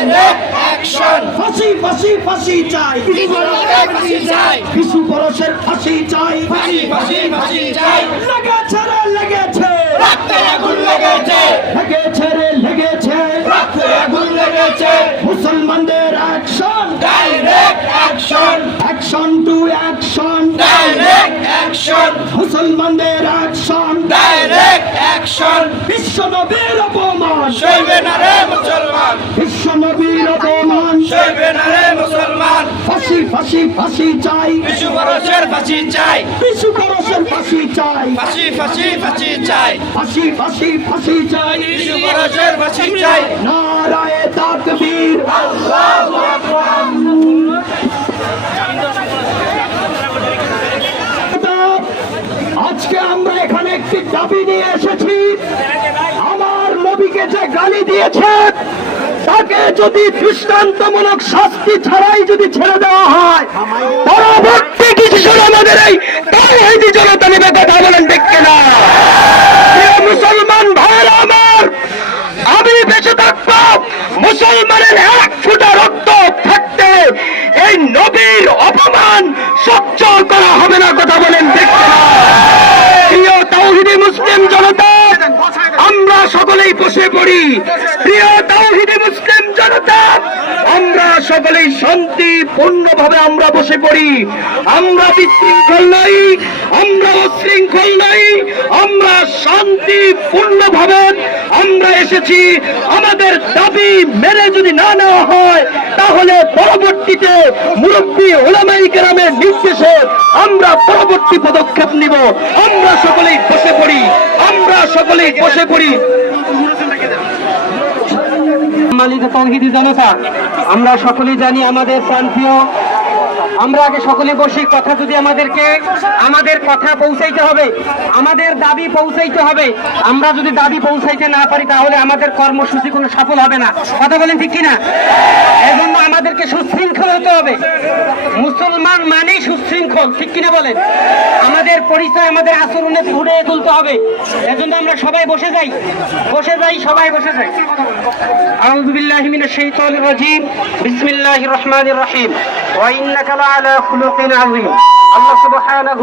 Direct action, ফাঁসি ফাঁসি ফাঁসি চাই, ফাঁসি চাই, শিশু পরশের ফাঁসি চাই, ফাঁসি ফাঁসি ফাঁসি চাই, লেগেছে রে লেগেছে, রক্তে আগুন লেগেছে, লেগেছে রে লেগেছে, রক্তে আগুন লেগেছে, মুসলমানদের action, direct action, action to action, direct action, মুসলমানদের অ্যাকশন, ডাইরেক্ট অ্যাকশন, বিশ্ব নবীর অপমান, সইবে না রে মুসলমান, বিশ্ব নবীর অপমান, সইবে না রে মুসলমান, ফাঁসি ফাঁসি ফাঁসি চাই, শিশু পরশের ফাঁসি চাই, শিশু পরশের ফাঁসি চাই, ফাঁসি ফাঁসি ফাঁসি চাই, ফাঁসি ফাঁসি ফাঁসি চাই, শিশু পরশের ফাঁসি চাই, নারায়ে তাকবীর, আল্লাহু আকবার। আজকে আমরা এখানে একটি দাবি নিয়ে এসেছি, আমার নবীকে যে গালি দিয়েছে তাকে যদি দৃষ্টান্তমূলক শাস্তি ছাড়াই যদি ছেড়ে দেওয়া হয়, পরবর্তী কিছু সময় আমাদের এই তাওহীদি জনতা নেবে, কথা বলেন ঠিক কিনা? প্রিয় মুসলমান ভাইরা আমার, আমি বেঁচে থাকবো, মুসলমানের এক ফোঁটা রক্ত থাকতে এই নবীর অপমান সহ্য করা হবে না, কথা বলেন ঠিক কিনা? প্রিয় তাওহীদি মুসলিম জনতা, আমরা সকলেই বসে পড়ি। প্রিয় তাওহীদি মুসলিম জনতা, আমরা সকলেই শান্তিপূর্ণভাবে আমরা বসে পড়ি। আমরা বিশৃঙ্খল নই, আমরা উশৃঙ্খল নই, আমরা শান্তিপূর্ণভাবে আমরা এসেছি। আমাদের দাবি মেনে যদি না নেওয়া হয়, তাহলে পরবর্তীতে মুরব্বী উলামায়ে কেরামের নির্দেশে আমরা পরবর্তী পদক্ষেপ নিব। আমরা সকলেই বসে পড়ি, আমরা সকলেই বসে পড়ি। সম্মানিত তাওহীদি জনতা, আমরা সকলেই জানি আমাদের প্রান্তীয়, আমরা আগে সকলে বসে কথা, যদি আমাদের কথা পৌঁছাইতে হবে, আমাদের দাবি পৌঁছাইতে হবে। আমরা যদি দাবি পৌঁছাইতে না পারি তাহলে আমাদের কর্মসূচি কোনো সফল হবে না, কথা বলেন ঠিক কিনা? এজন্য আমাদেরকে সুশৃঙ্খল হতে হবে। মুসলমান মানেই সুশৃঙ্খল, ঠিক কিনা বলেন? আমাদের পরিচয়, আমাদের আচরণে ফুটিয়ে তুলতে হবে। এজন্য আমরা সবাই বসে যাই, সবাই বসে যাই। আউযু বিল্লাহি মিনাশ শাইতানির রাজীম, বিসমিল্লাহির রহমানির রহিম। ওয়া ইন্নাকা লাআলা খুলুকিন আযীম। আল্লাহ সুবহানাহু